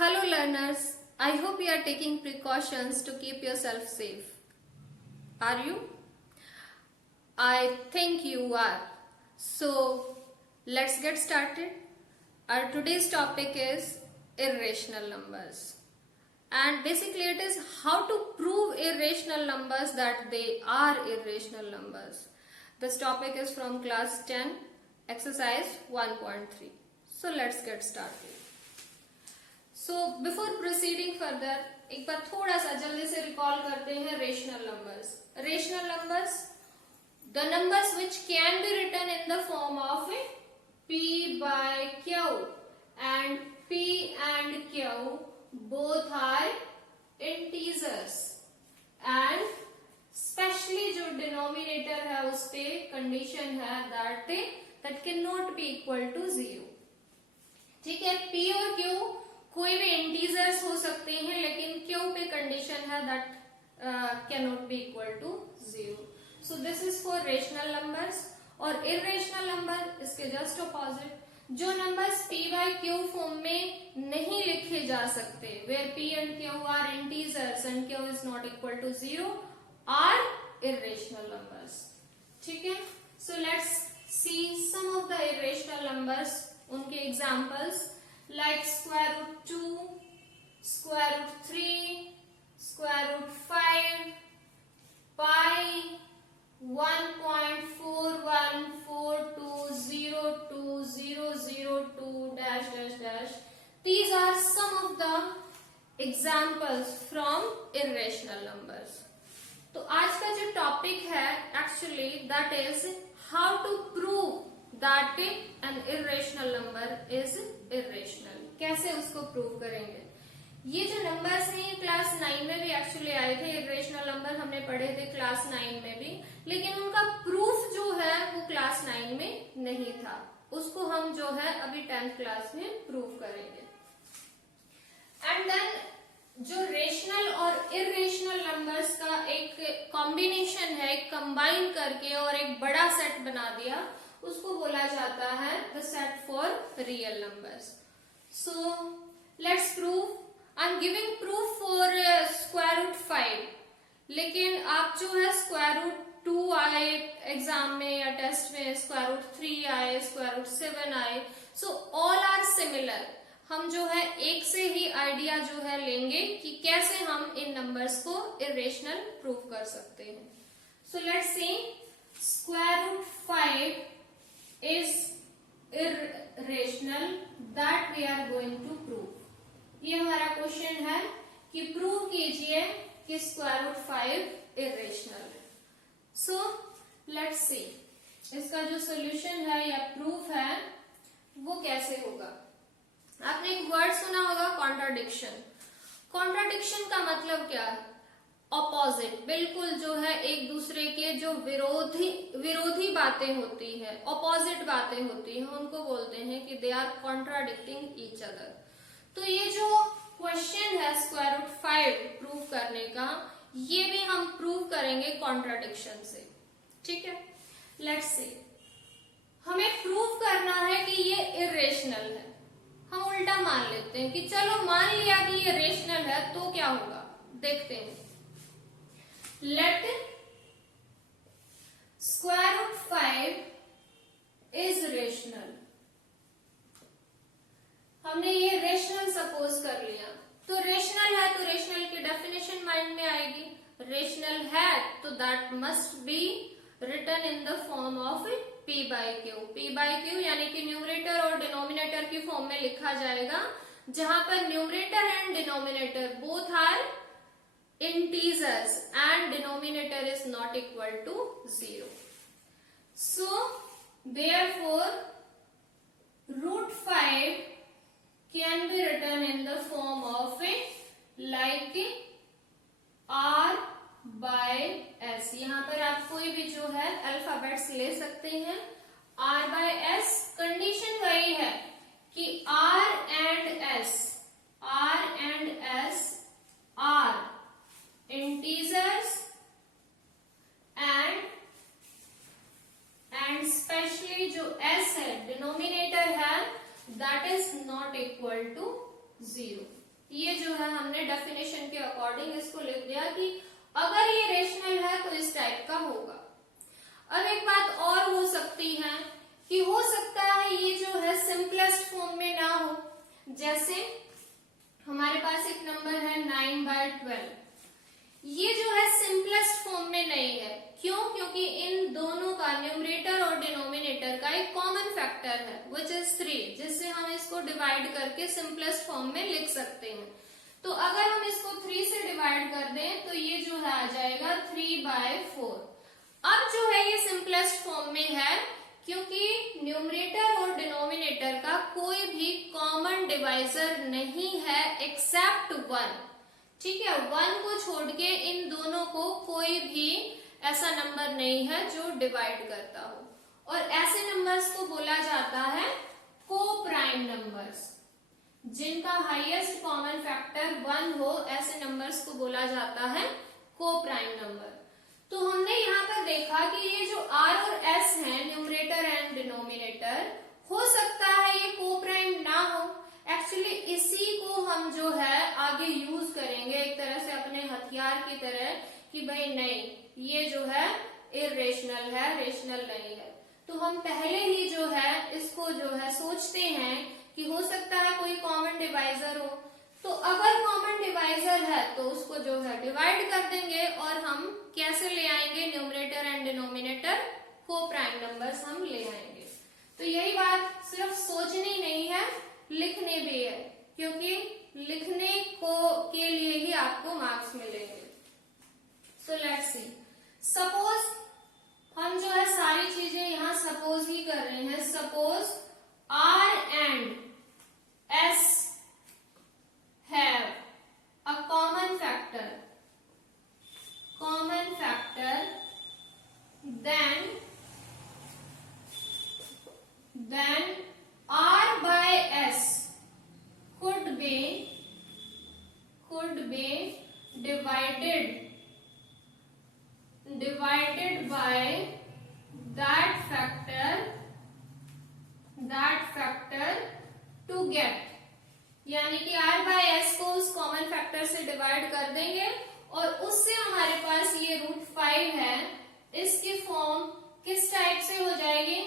Hello learners, I hope you are taking precautions to keep yourself safe. Are you? I think you are. So let's get started. Our today's topic is irrational numbers. And basically it is how to prove irrational numbers that they are irrational numbers. This topic is from class 10, exercise 1.3. So let's get started. So before proceeding further, एक बार थोड़ा सा जल्दी से recall करते हैं rational numbers. Rational numbers, the numbers which can be written in the form of P by Q, and P and Q both are integers, and specially जो denominator है उस पे condition है that cannot be equal to 0. ठीक है, P और Q कोई भी इंटीजर्स हो सकते हैं, लेकिन Q पे कंडीशन है that can not be equal to 0. So this is for rational numbers. और इरेशनल नंबर इसके जस्ट ऑपोजिट, जो numbers P by Q form में नहीं लिखे जा सकते, where P and Q are integers and Q is not equal to 0, are irrational numbers. ठीक है, so let's see some of the irrational numbers, उनके examples. Like square root 2, square root 3, square root 5, pi, 1.4142020002 dash dash dash. These are some of the examples from irrational numbers. तो आज का जो topic है actually that is how to prove that an irrational number is irrational. कैसे उसको prove करेंगे? ये जो नंबर्स हैं ये क्लास 9 में भी एक्चुअली आए थे. इरेशनल नंबर हमने पढ़े थे क्लास 9 में भी, लेकिन उनका प्रूफ जो है वो क्लास 9 में नहीं था. उसको हम जो है अभी 10th क्लास में प्रूव करेंगे. एंड देन जो रेशनल और इरेशनल नंबर्स का एक कॉम्बिनेशन है, एक कंबाइन करके और एक बड़ा सेट बना दिया, उसको बोला जाता है the set for real numbers. So let's prove. I am giving proof for square root 5, लेकिन आप जो है स्क्वायर रूट 2 आए एग्जाम में या टेस्ट में, स्क्वायर रूट 3 आए, स्क्वायर रूट 7 आए, सो ऑल आर सिमिलर. हम जो है एक से ही आइडिया जो है लेंगे कि कैसे हम इन नंबर्स को इरेशनल प्रूव कर सकते हैं. So let's see. Square root 5 is irrational that we are going to prove. ये हमारा क्वेश्चन है कि प्रूव कीजिए कि स्क्वायर रूट 5 इरेशनल है. सो लेट्स सी इसका जो सोल्यूशन है या प्रूफ है वो कैसे होगा. आपने एक वर्ड सुना होगा कॉन्ट्राडिक्शन. कॉन्ट्राडिक्शन का मतलब क्या है? ऑपोजिट, बिल्कुल जो है एक दूसरे के जो विरोधी बातें होती है, ऑपोजिट बातें होती हैं, उनको बोलते हैं कि they are contradicting each other. तो ये जो क्वेश्चन है स्क्वायर रूट 5 प्रूव करने का, ये भी हम प्रूव करेंगे कॉन्ट्राडिक्शन से. ठीक है, लेट्स सी. हमें प्रूव करना है कि ये इरेशनल है. हम उल्टा मान लेते हैं कि चलो मान लिया कि ये रेशनल है, तो क्या होगा देखते हैं. Let square root 5 is rational. हमने ये रेशनल सपोज कर लिया, तो रेशनल है तो रेशनल की डेफिनेशन माइंड में आएगी. रेशनल है तो that must be written in the form of P by Q. P by Q यानी कि न्यूमरेटर और डिनोमिनेटर की फॉर्म में लिखा जाएगा, जहां पर numerator and denominator both are integers and denominator is not equal to 0. So therefore root 5 can be written in the form of like R by S. यहाँ पर आप कोई भी जो है अल्फाबेट्स ले सकते हैं. R by S, कंडीशन वही है कि R and S are integers and specially जो s है डिनोमिनेटर है that is not equal to 0. ये जो है हमने डेफिनेशन के अकॉर्डिंग इसको लिख दिया कि अगर ये रेशनल है तो इस टाइप का होगा। अब एक बात और हो सकती है कि हो सकता है ये जो है सिंपलेस्ट फॉर्म में ना हो। जैसे हमारे पास एक नंबर है 9/12, ये जो है सिंपलेस्ट फॉर्म में नहीं है। क्यों? क्योंकि इन दोनों का न्यूमरेटर और डिनोमिनेटर का एक कॉमन फैक्टर है विच इज 3, जिससे हम इसको डिवाइड करके सिंपलेस्ट फॉर्म में लिख सकते हैं। तो अगर हम इसको 3 से डिवाइड कर दें तो ये जो है आ जाएगा 3/4। अब जो है ये सिंपलेस्ट फॉर्म में है क्योंकि न्यूमरेटर और डिनोमिनेटर का कोई भी कॉमन डिवाइजर नहीं है एक्सेप्ट 1। ठीक है, 1 को छोड़ के इन दोनों को कोई भी ऐसा नंबर नहीं है जो डिवाइड करता हो। और ऐसे नंबर्स को बोला जाता है को प्राइम नंबर्स, जिनका हाईएस्ट कॉमन फैक्टर 1 हो, ऐसे नंबर्स को बोला जाता है को प्राइम नंबर। तो हमने यहाँ पर देखा कि ये जो R और S है, न्यूमरेटर एंड डिनोमिनेटर, हो सकता है ये को प्राइम ना हो। एक्चुअली इसी को हम जो है आगे यूज करेंगे एक तरह से अपने हथियार की तरह कि भाई नहीं, ये जो है इरेशनल है, रेशनल नहीं है। तो हम पहले ही जो है इसको जो है सोचते हैं कि हो सकता है कोई कॉमन डिवाइजर हो। तो अगर कॉमन डिवाइजर है तो उसको जो है डिवाइड कर देंगे और हम कैसे ले आएंगे, न्यूमरेटर एंड डिनोमिनेटर को प्राइम नंबर्स हम ले आएंगे। तो यही बात सिर्फ सोचनी नहीं है, लिखने भी है, क्योंकि लिखने को के लिए ही आपको मार्क्स मिलेंगे। सो लेट्स सी, सपोज हम जो है सारी चीजें यहाँ सपोज ही कर रहे हैं। Suppose R and S have a common factor, then R by S could be divided by that factor to get, यानी कि R by S को उस कॉमन फैक्टर से डिवाइड कर देंगे और उससे हमारे पास ये √5 है, इसकी फॉर्म किस टाइप से हो जाएगी?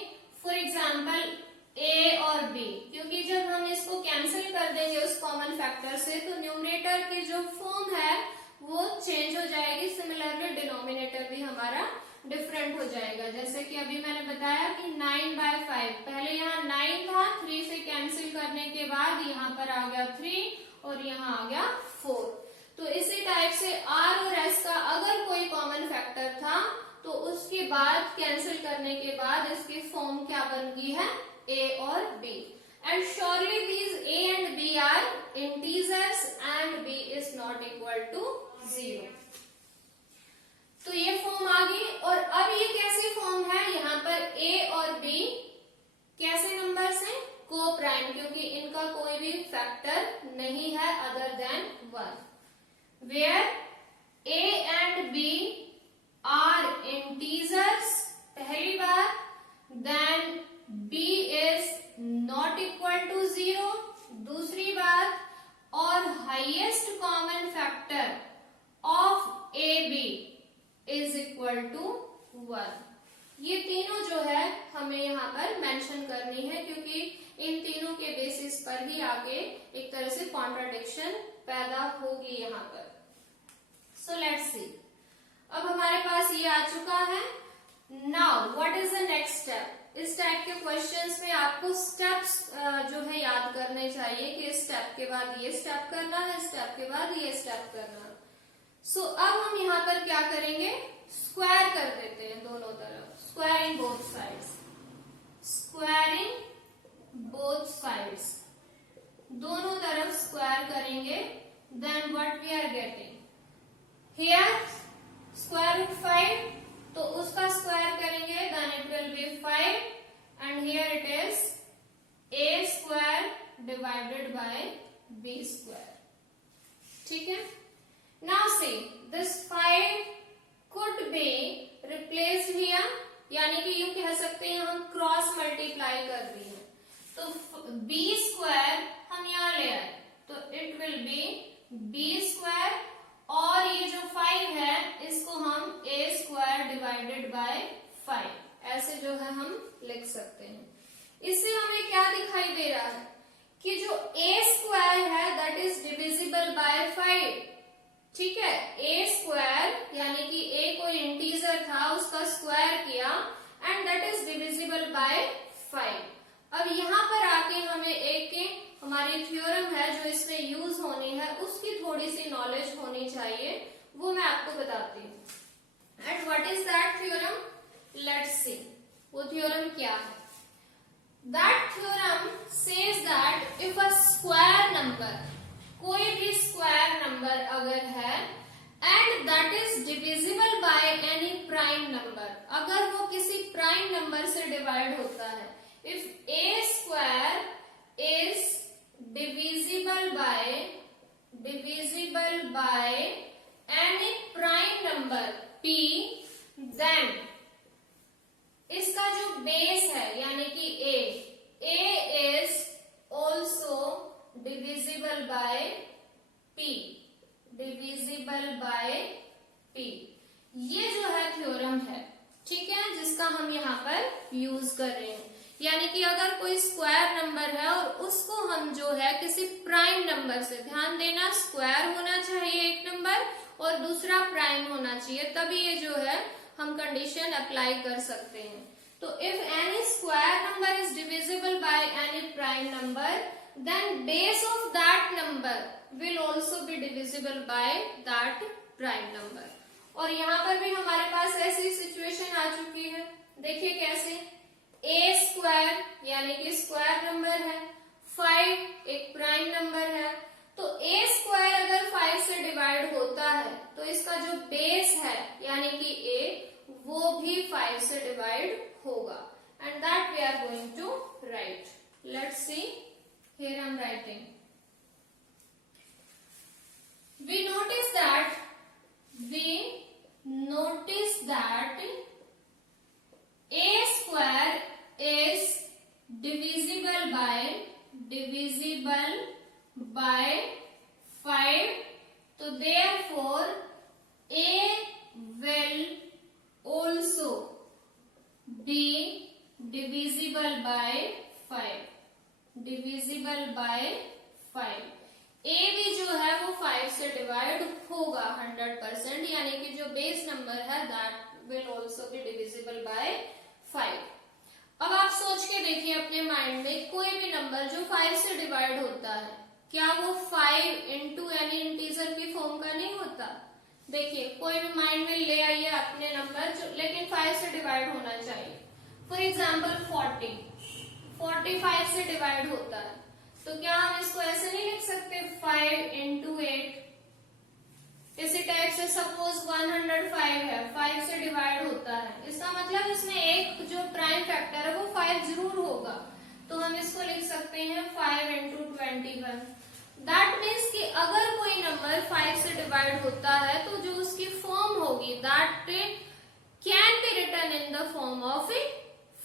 फॉर एग्जाम्पल A और B, क्योंकि जब हम इसको कैंसिल कर देंगे उस कॉमन फैक्टर से तो न्यूमरेटर की जो फॉर्म है वो चेंज हो जाएगी। सिमिलरली डिनोमिनेटर भी हमारा डिफरेंट हो जाएगा। जैसे कि अभी मैंने बताया कि 9/5, पहले यहाँ 9 था, 3 से कैंसिल करने के बाद यहाँ पर आ गया 3 और यहाँ आ गया 4। तो इसी टाइप से R और S का अगर कोई कॉमन फैक्टर था तो उसके बाद कैंसिल करने के बाद इसकी फॉर्म क्या बन गई है? A और B, and surely these A and B are integers and B is not equal to 0। तो ये फॉर्म आ गई। और अब ये कैसी फॉर्म है? यहाँ पर A और B कैसे नंबर्स हैं? को प्राइम, क्योंकि इनका कोई भी फैक्टर नहीं है other than 1, where A and B are integers पहली बार, then B is not equal to 0 दूसरी बात, और highest common factor of AB is equal to 1। ये तीनों जो है हमें यहाँ पर मेंशन करनी है, क्योंकि इन तीनों के बेसिस पर ही आगे एक तरह से कॉन्ट्राडिक्शन पैदा होगी यहाँ पर। सो लेट्स सी, अब हमारे पास ये आ चुका है। Now what is the next step? इस टाइप के क्वेश्चंस में आपको स्टेप्स जो है याद करने चाहिए कि इस स्टेप के बाद ये स्टेप करना है, स्टेप के बाद ये स्टेप करना है। सो अब हम यहाँ पर क्या करेंगे? स्क्वायर कर देते हैं दोनों तरफ, squaring both sides, squaring both sides, दोनों तरफ स्क्वायर करेंगे। Then what we are getting here √5, तो उसका स्क्वायर करेंगे, then it will be 5 and here it is A square divided by B square. ठीक है, now see this 5 could be replaced here, यानी कि यूं कह सकते हैं हम क्रॉस मल्टीप्लाई कर रही हैं। तो B स्क्वायर हम यहाँ ले आए तो इट विल बी ठीक है, ए स्क्वायर यानी कि ए कोई इंटीजर था उसका स्क्वायर किया and that is divisible bye 5। अब यहाँ पर आके हमें एक हमारी थ्योरम है जो इसमें यूज होनी है उसकी थोड़ी सी नॉलेज होनी चाहिए, वो मैं आपको बताती हूँ। And what is that theorem, let's see वो थ्योरम क्या है। That theorem says that if a square number, कोई भी स्क्वायर नंबर अगर है and that is divisible by any prime number, अगर वो किसी प्राइम नंबर से डिवाइड होता है, if A square is divisible by any prime number p, then इसका जो बेस है यानी कि a is also divisible by p, ये जो है थ्योरम है, ठीक है, जिसका हम यहाँ पर यूज कर रहे हैं। यानी कि अगर कोई स्क्वायर नंबर है और उसको हम जो है किसी प्राइम नंबर से, ध्यान देना स्क्वायर होना चाहिए एक नंबर और दूसरा प्राइम होना चाहिए, तभी ये जो है हम कंडीशन अप्लाई कर सकते हैं। तो if any square number is divisible by any prime number then base of that number will also be divisible by that prime number. और यहाँ पर भी हमारे पास ऐसी सिचुएशन आ चुकी है, देखिए कैसे, ए स्क्वायर यानी कि स्क्वायर नंबर है, 5 एक प्राइम नंबर है, तो ए स्क्वायर अगर 5 से डिवाइड होता है तो इसका जो बेस है यानी कि ए वो भी 5 से डिवाइड होगा and that we are going to write. Let's see, here I am writing, we notice that a square is divisible by 5, तो therefore a will also be divisible by 5, ए भी जो है वो 5 से डिवाइड होगा 100%, यानी कि जो बेस नंबर है that will also be divisible bye 5। अब आप सोच के देखिए अपने माइंड में, कोई भी नंबर जो 5 से डिवाइड होता है क्या वो 5 इंटू एनी इंटीजर की फॉर्म का नहीं होता। देखिए कोई भी माइंड में ले आइए अपने नंबर जो लेकिन 5 से डिवाइड होना चाहिए। फॉर एग्जाम्पल 45 से डिवाइड होता है, तो क्या हम इसको ऐसे नहीं लिख सकते 5 इंटू 8, इसी टाइप से सपोज 105 है, 5 से डिवाइड होता है, इसका मतलब इसमें एक जो प्राइम फैक्टर है वो 5 जरूर होगा, तो हम इसको लिख सकते हैं 5 इंटू 21। दैट मीन्स कि अगर कोई नंबर 5 से डिवाइड होता है तो जो उसकी फॉर्म होगी that can be written in the form of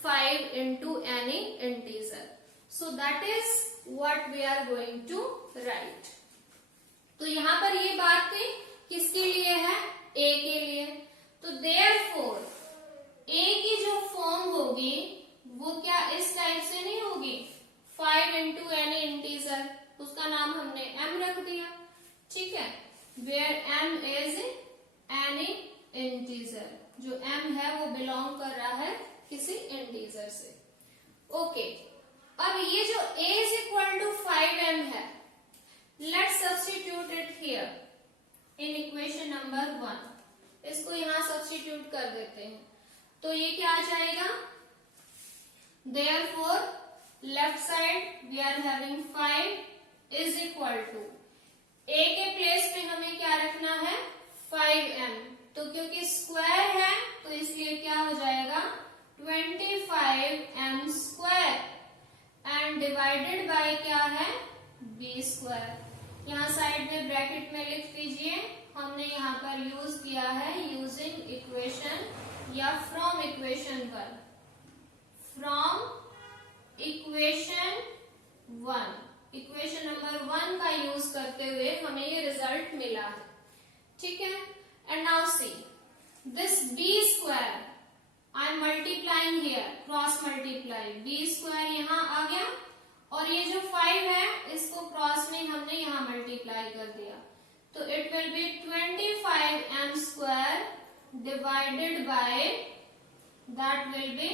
5 into any integer. So that is what we are going to write. तो यहाँ पर ये बात थी किसके लिए है, a के लिए, तो therefore a की जो फॉर्म होगी वो क्या इस टाइप से नहीं होगी 5 इंटू एनी इंटीजर, उसका नाम हमने m रख दिया, ठीक है, where m is any integer, जो m है वो बिलोंग कर रहा है किसी इंटीजर से। ओके अब ये जो a is equal to 5m है, let's substitute it here in equation number 1, इसको यहाँ सब्स्टिट्यूट कर देते हैं, तो ये क्या आ जाएगा, therefore left side we are having 5 is equal to a के प्लेस पे हमें क्या रखना है 5m, तो क्योंकि स्क्वायर है तो इसलिए क्या हो जाएगा 25m square and divided by क्या है b स्क्वायर। यहाँ साइड में ब्रैकेट में लिख दीजिए, हमने यहाँ पर यूज किया है यूजिंग इक्वेशन या from equation 1, from equation 1, equation number 1 का यूज करते हुए हमें ये रिजल्ट मिला है, ठीक है। And now see this b square I am multiplying here, cross multiply, b square यहाँ आ गया और ये जो 5 है इसको क्रॉस में हमने यहाँ मल्टीप्लाई कर दिया, तो it will B 25m² divided by that will be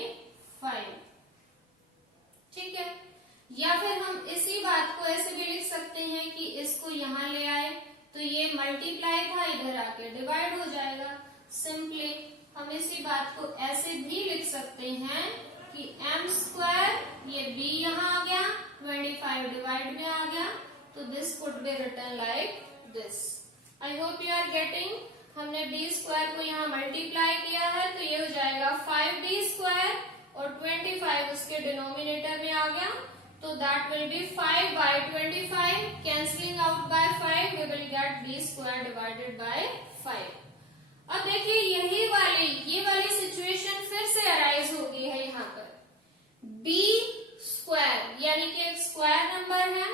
5। ठीक है, या फिर हम इसी बात को ऐसे भी लिख सकते हैं कि इसको यहां ले आए तो ये मल्टीप्लाई था, इधर आके डिवाइड हो जाएगा। सिंपली हम इसी बात को ऐसे भी लिख सकते हैं कि m², ये b यहां आ गया, 25 डिवाइड में आ गया, तो this could be written like this. I hope you are getting. हमने b² को यहाँ मल्टीप्लाई किया है तो ये हो जाएगा 5b² और 25 उसके डिनोमिनेटर में आ गया, तो that will be 5/25, cancelling out by 5, we will get b² divided by 5। अब देखिए ये वाली सिचुएशन फिर से अराइज हो गई है यहाँ पर। b² यानी कि एक स्क्वायर नंबर है,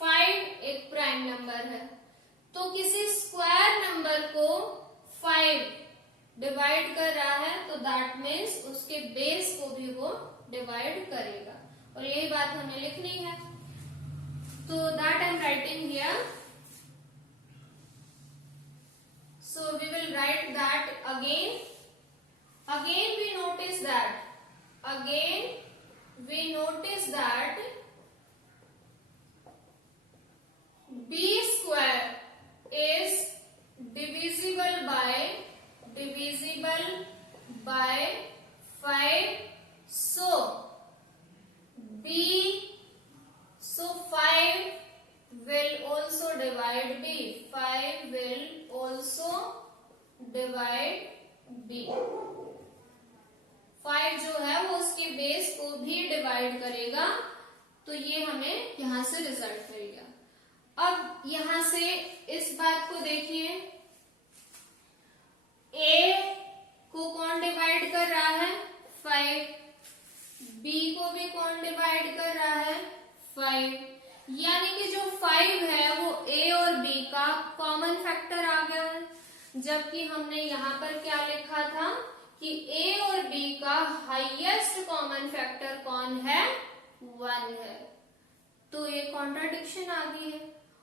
5 एक प्राइम नंबर है, तो किसी स्क्वायर नंबर को 5 डिवाइड कर रहा है तो दैट मीन्स उसके बेस को भी वो डिवाइड करेगा, और यही बात हमें लिखनी है। तो that I am writing here, so we will write that again we notice that b² is divisible by 5, so 5 will also divide b, 5 will also divide b। 5 जो है वो उसके बेस को भी डिवाइड करेगा, तो ये हमें यहां से रिजल्ट मिल गया। अब यहां से इस बात को देखिए, a को कौन डिवाइड कर रहा है, 5, b को भी कौन डिवाइड कर रहा है, 5, यानी कि जो 5 है वो a और b का कॉमन फैक्टर आ गया है, जबकि हमने यहाँ पर क्या लिखा था कि a और b का हाईएस्ट कॉमन फैक्टर कौन है, 1 है। तो ये कॉन्ट्राडिक्शन आ गई है,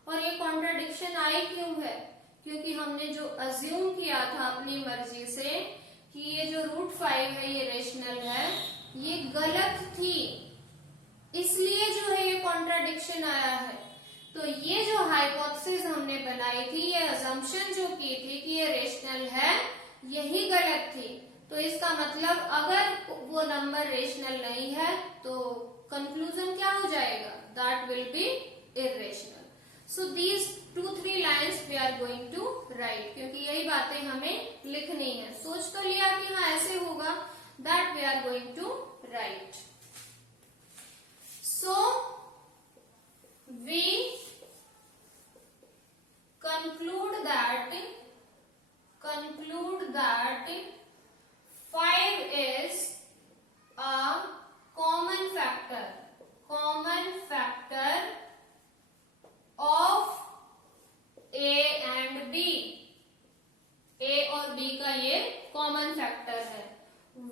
और ये कॉन्ट्राडिक्शन आई क्यों है, क्योंकि हमने जो अज्यूम किया था अपनी मर्जी से कि ये जो √5 है ये रेशनल है, ये गलत थी, इसलिए जो है ये कॉन्ट्राडिक्शन आया है। तो ये जो हाइपोथेसिस हमने बनाई थी, ये अजम्पशन जो की थी कि ये रेशनल है, यही गलत थी। तो इसका मतलब अगर वो नंबर रेशनल नहीं है तो कंक्लूजन क्या हो जाएगा, that will be irrational. So these 2-3 lines we are going to write, क्योंकि यही बातें हमें लिखनी है। सोच तो लिया कि हाँ ऐसे होगा, that we are going to write. So we conclude that 5 is a common factor of a and b, a और b का ये कॉमन फैक्टर है,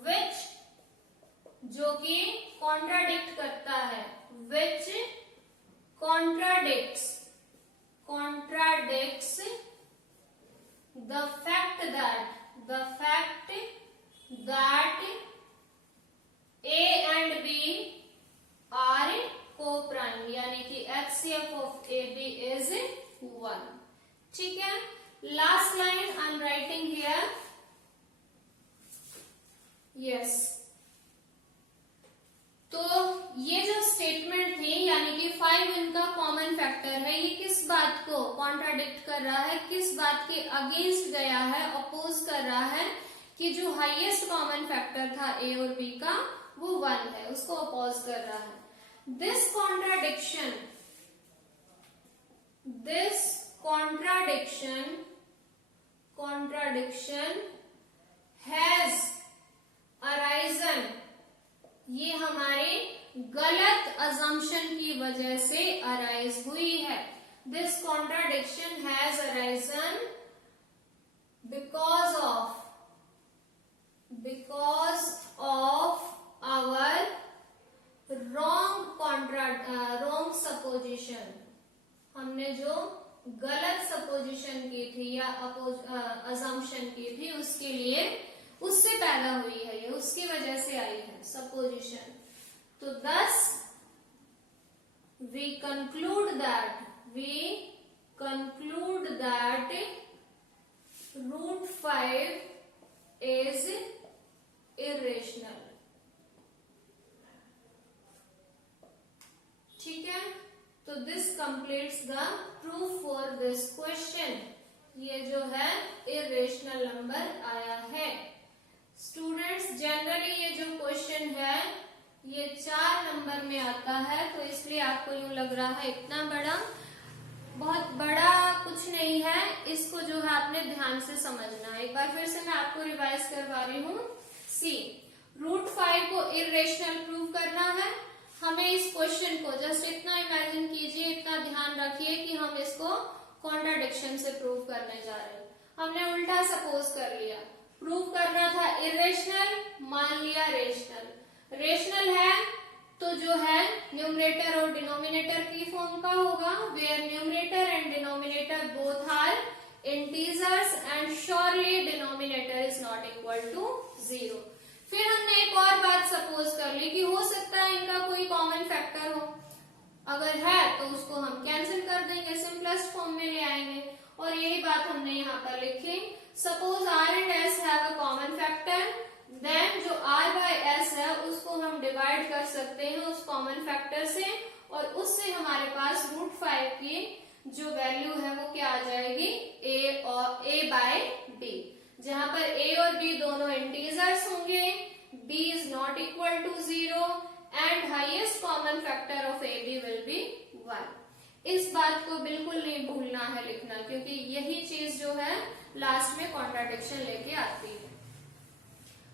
which जो कि कॉन्ट्राडिक्ट करता है, which contradicts the fact that a and b are co-prime, यानी कि HCF of AB is 1। ठीक है, last line I am writing here, yes. तो ये जो स्टेटमेंट थी, यानी कि 5 इनका कॉमन फैक्टर है, ये किस बात को कॉन्ट्राडिक्ट कर रहा है, किस बात के अगेंस्ट गया है, अपोज कर रहा है कि जो हाईएस्ट कॉमन फैक्टर था a और b का वो 1 है, उसको अपोज कर रहा है। दिस contradiction has arisen, ये हमारे गलत अजम्पशन की वजह से अराइज हुई है। This contradiction has arisen because of our wrong supposition, हमने जो गलत सपोजिशन की थी या अजम्पशन की थी, उसके लिए उससे पैदा हुई है, ये उसकी वजह से आई है सपोजिशन। तो thus we conclude that root 5 is irrational। ठीक है, तो this completes the proof for this question. ये जो है इरेशनल नंबर आया है। स्टूडेंट्स जनरली ये जो क्वेश्चन है ये 4 नंबर में आता है, तो इसलिए आपको यूं लग रहा है इतना बड़ा, बहुत बड़ा कुछ नहीं है। इसको जो है आपने ध्यान से समझना है। एक बार फिर से मैं आपको रिवाइज करवा रही हूँ। सी, रूट 5 को इरेशनल प्रूव करना है। हमें इस क्वेश्चन को जस्ट इतना इमेजिन कीजिए, इतना ध्यान रखिए कि हम इसको कॉन्ट्राडिक्शन से प्रूव करने जा रहे हैं। हमने उल्टा सपोज कर लिया, प्रूव करना था इरेशनल, मान लिया रेशनल। रेशनल है तो जो है न्यूमरेटर और डिनोमिनेटर की फॉर्म का होगा, where numerator and denominator both are integers and surely denominator is not equal to 0। फिर हमने एक और बात सपोज कर ली कि हो सकता है इनका कोई कॉमन फैक्टर हो, अगर है तो उसको हम कैंसिल कर देंगे, सिंपलेस्ट फॉर्म में ले आएंगे। और यही बात हमने यहाँ पर लिखी, suppose r and s have a common factor, then जो r बाय s है उसको हम डिवाइड कर सकते हैं उस कॉमन फैक्टर से, और उससे हमारे पास रूट 5 की जो वैल्यू है वो क्या आ जाएगी, a बाय b, जहां पर a और b दोनों इंटीजर्स होंगे, b is not equal to 0 and highest common factor of ab will be 1। इस बात को बिल्कुल नहीं भूलना है लिखना, क्योंकि यही चीज जो है लास्ट में कॉन्ट्राडिक्शन लेके आती है।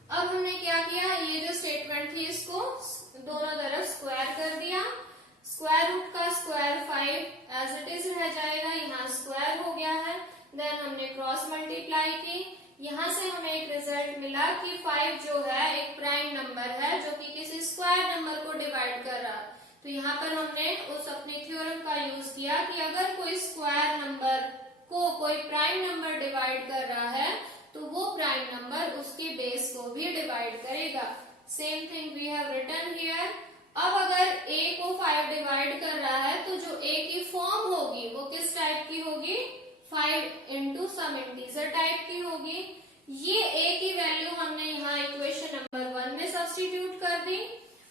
अब हमने क्या किया, ये जो स्टेटमेंट थी इसको दोनों तरफ स्क्वायर कर दिया। स्क्वायर रूट का स्क्वायर 5 एज इट इज रह जाएगा, यहाँ स्क्वायर हो गया है। देन हमने क्रॉस मल्टीप्लाई की, यहाँ से हमें एक रिजल्ट मिला कि 5 जो है एक प्राइम नंबर है जो कि किसी स्क्वायर नंबर को डिवाइड कर रहा है। तो यहाँ पर हमने उस अपने थ्योरम का यूज किया कि अगर कोई स्क्वायर नंबर को कोई प्राइम नंबर डिवाइड कर रहा है तो वो प्राइम नंबर उसके बेस को भी डिवाइड करेगा। Same thing we have written here. अब अगर a को 5 डिवाइड कर रहा है तो जो a की फॉर्म होगी वो किस टाइप की होगी, 5 इंटू सम इंटीजर टाइप की होगी। ये a की वैल्यू हमने यहाँ इक्वेशन नंबर 1 में सब्स्टिट्यूट कर दी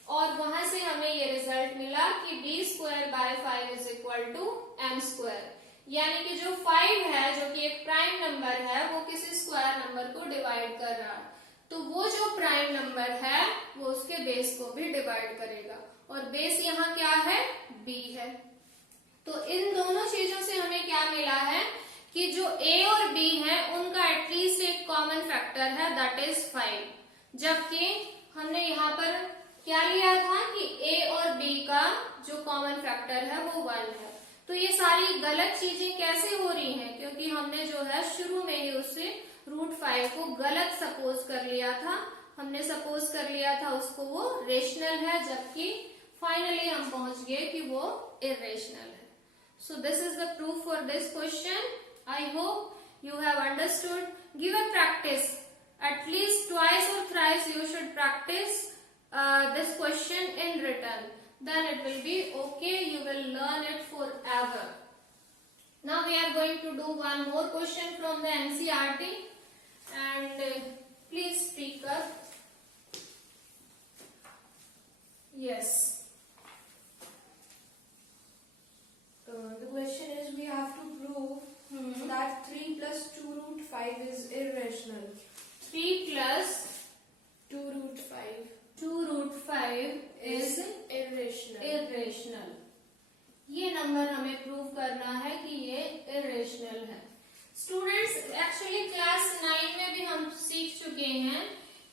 और वहां से हमें ये रिजल्ट मिला कि b square by 5 is equal to m square, यानी कि जो 5 है जो कि एक प्राइम नंबर है वो किसी स्क्वायर नंबर को डिवाइड कर रहा है, तो वो जो प्राइम नंबर है वो उसके बेस को भी डिवाइड करेगा, और बेस यहाँ क्या है, b है। तो इन दोनों चीजों से हमें क्या मिला है कि जो a और b है उनका एटलीस्ट एक कॉमन फैक्टर है, दैट इज 5, जबकि हमने यहाँ पर क्या लिया था कि a और b का जो कॉमन फैक्टर है वो 1 है। तो ये सारी गलत चीजें कैसे हो रही हैं, क्योंकि हमने जो है शुरू में ही उससे रूट 5 को गलत सपोज कर लिया था। हमने सपोज कर लिया था उसको वो रेशनल है, जबकि फाइनली हम पहुंच गए कि वो इरेशनल है। So this is the proof for this question. I hope you have understood. Give a practice, at least twice और thrice you should practice this question in written, then it will be okay, you will learn it forever. Now we are going to do one more question from the NCERT, and please speak up. Yes, the question is, we have to prove that 3 plus 2 root 5 is irrational. 3 plus 2 root 5 2 root 5 is irrational। ये number हमें prove करना है कि ये irrational है। Students actually class 9 में भी हम सीख चुके हैं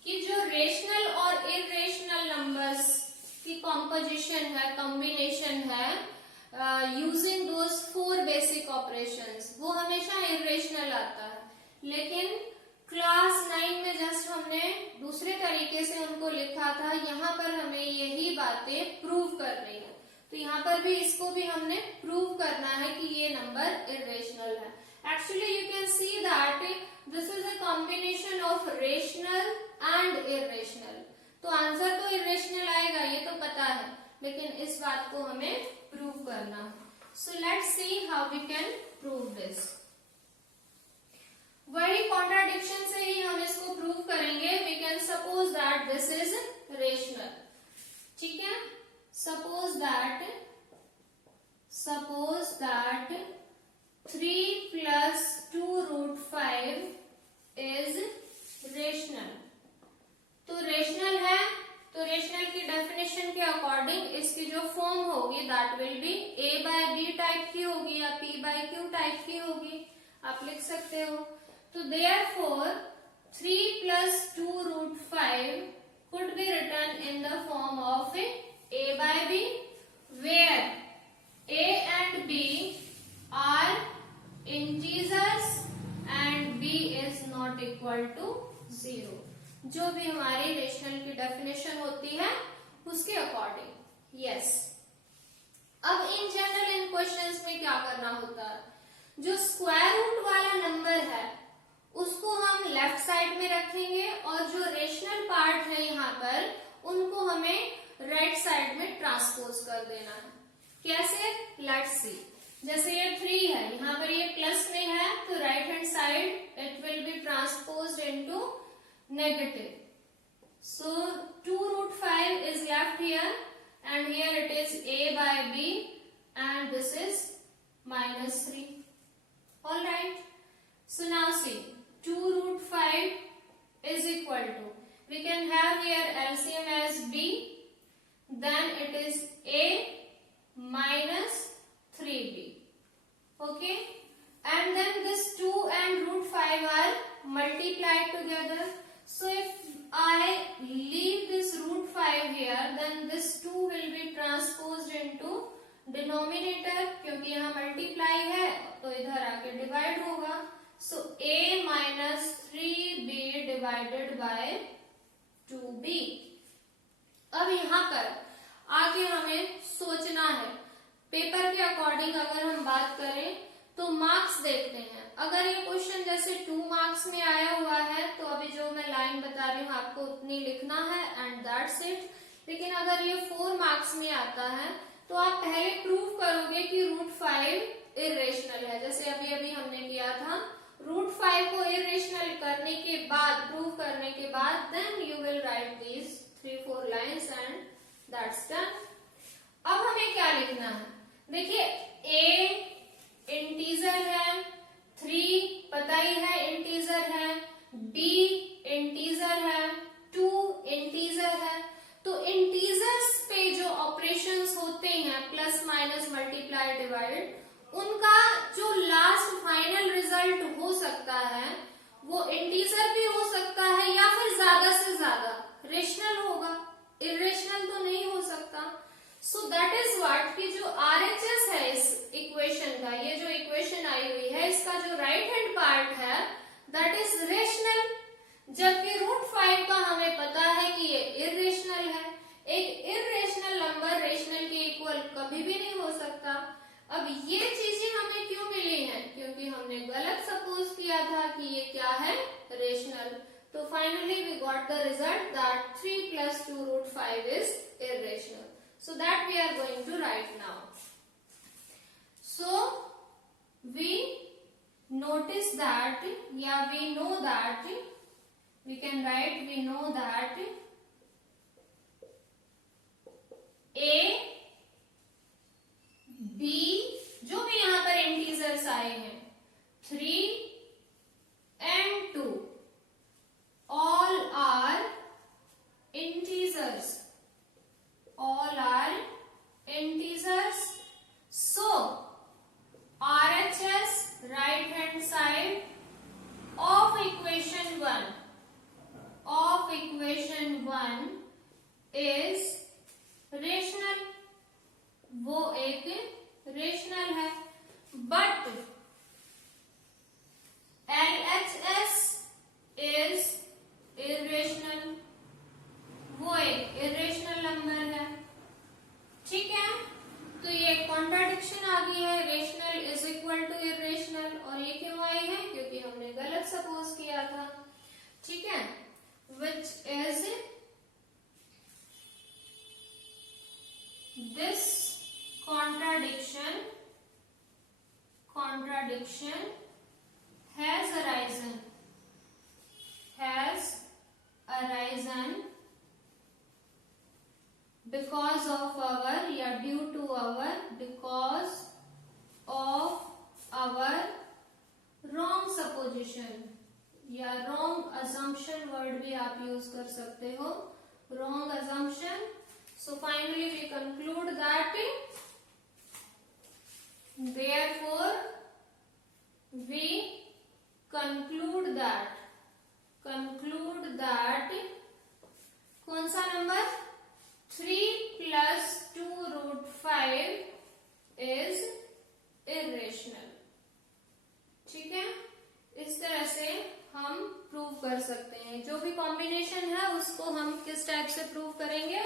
कि जो रेशनल और इरेशनल नंबर्स की कॉम्पोजिशन है, कॉम्बिनेशन है, यूजिंग दोज 4 बेसिक ऑपरेशंस, वो हमेशा इरेशनल आता है। लेकिन क्लास 9 में जस्ट हमने दूसरे तरीके से उनको लिखा था, यहाँ पर हमें यही बातें प्रूव करनी है। तो तो यहाँ पर भी इसको भी हमने प्रूव करना है कि ये नंबर इरेशनल है. Actually you can see that this is a combination of rational and irrational. तो आंसर तो इरेशनल आएगा, ये तो पता है, लेकिन इस बात को हमें प्रूव करना है. So let's see how we can prove this. वही कॉन्ट्राडिक्शन से ही हम इसको प्रूव करेंगे. We can suppose that this is rational. ठीक है, suppose that 3 plus 2 root 5 is rational. तो रेशनल है, तो रेशनल की डेफिनेशन के अकॉर्डिंग इसकी जो फॉर्म होगी that will B a by b type की होगी या p by q टाइप की होगी, आप लिख सकते हो. तो therefore 3 plus 2 root 5 could be written in the form of a by b, where a and b are integers and b is not equal to 0. जो भी हमारी रेशनल की डेफिनेशन होती है उसके अकॉर्डिंग. यस, अब इन जनरल इन क्वेश्चंस में क्या करना होता है, जो स्क्वायर रूट वाला नंबर है उसको हम लेफ्ट साइड में रखेंगे और जो रेशनल पार्ट है यहाँ पर उनको हमें राइट साइड में ट्रांसपोज कर देना है. कैसे, लेट्स सी. जैसे ये 3 है, यहाँ पर ये प्लस में है, तो right hand side it will B transposed into negative. So 2 root 5 is left here and here it is a by b and this is minus 3. Alright. So now see, 2 root 5 is equal to, we can have here LCM as b, then it is a minus 3b. Okay. And then this 2 and root 5 are multiplied together. So if I leave this root 5 here, then this 2 will be transposed into denominator, क्योंकि यहाँ multiply है तो इधर आके divide होगा. So a minus 3b divided by 2b. अब यहाँ पर आगे हमें सोचना है. पेपर के अकॉर्डिंग अगर हम बात करें तो मार्क्स देखते हैं. अगर ये क्वेश्चन जैसे 2 मार्क्स में आया हुआ है तो अभी जो मैं लाइन बता रही हूँ आपको उतनी लिखना है एंड दैट्स इट. लेकिन अगर ये 4 मार्क्स में आता है तो आप पहले प्रूव करोगे कि रूट 5 इरेशनल है. जैसे अभी अभी हमने किया था, रूट 5 को इरेशनल करने के बाद, प्रूव करने के बाद, then you will write these 3-4 lines and that's done. अब हमें क्या लिखना है, देखिए a इंटीजर है, 3 पता ही है इंटीजर है, b इंटीजर है, 2 इंटीजर है. तो इंटीजर्स पे जो ऑपरेशंस होते हैं प्लस माइनस मल्टीप्लाई डिवाइड, उनका जो लास्ट फाइनल रिजल्ट हो सकता है वो इंटीजर भी हो सकता है या फिर ज्यादा से ज्यादा रेशनल होगा, इरेशनल तो नहीं हो सकता. सो दैट इज व्हाट कि जो RHS है इस इक्वेशन का, ये जो इक्वेशन आई हुई है इसका जो राइट हैंड पार्ट है दैट इज रेशनल, जबकि रूट 5 का हमें पता है कि ये इरेशनल है. एक इरेशनल नंबर रेशनल के इक्वल कभी भी नहीं हो सकता. अब ये चीजें हमें क्यों मिली हैं, क्योंकि हमने गलत सपोज किया था कि ये क्या है, रेशनल. तो finally we got the result that 3 plus 2 root 5 is irrational. So that we are going to write now. So we notice that, yeah, we know that, we can write, we know that a b, जो भी यहाँ पर integers आए हैं 3 and 2 all are integers. All are integers. So RHS right hand side of equation 1 is rational. वो एक rational है. But contradiction has arisen because of our या due to our, because of our wrong supposition या wrong assumption word भी आप use कर सकते हो, wrong assumption. So finally we conclude that therefore we conclude that कौन सा number 3 plus 2 root 5 is irrational. ठीक है, इस तरह से हम प्रूव कर सकते हैं. जो भी कॉम्बिनेशन है उसको हम किस टाइप से प्रूव करेंगे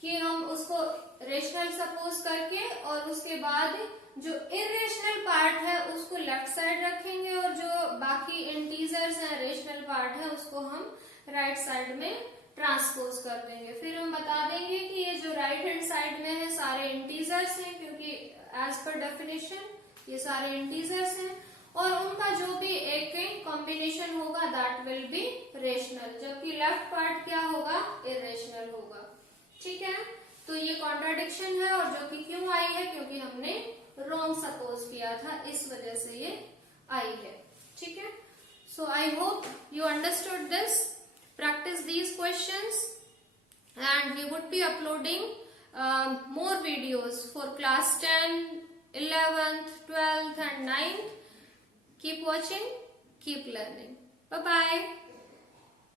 कि हम उसको रेशनल सपोज करके और उसके बाद जो इरेशनल पार्ट है उसको लेफ्ट साइड रखेंगे और जो बाकी इंटीजर्स हैं रेशनल पार्ट है उसको हम राइट साइड में ट्रांसपोज कर देंगे. फिर हम बता देंगे कि ये जो राइट हैंड साइड में है सारे इंटीजर्स हैं, क्योंकि एज पर डेफिनेशन ये सारे इंटीजर्स हैं और उनका जो भी एक कॉम्बिनेशन होगा दैट विल बी रेशनल, जबकि लेफ्ट पार्ट क्या होगा, इरेशनल होगा. ठीक है, तो ये कॉन्ट्राडिक्शन है और जो कि क्यों आई है, क्योंकि हमने रॉन्ग सपोज किया था, इस वजह से ये आई है. ठीक है, so I hope you understood this. Practice these questions and we would be uploading more videos for class 10, 11th, 12th and 9th. Keep watching, keep learning. Bye bye.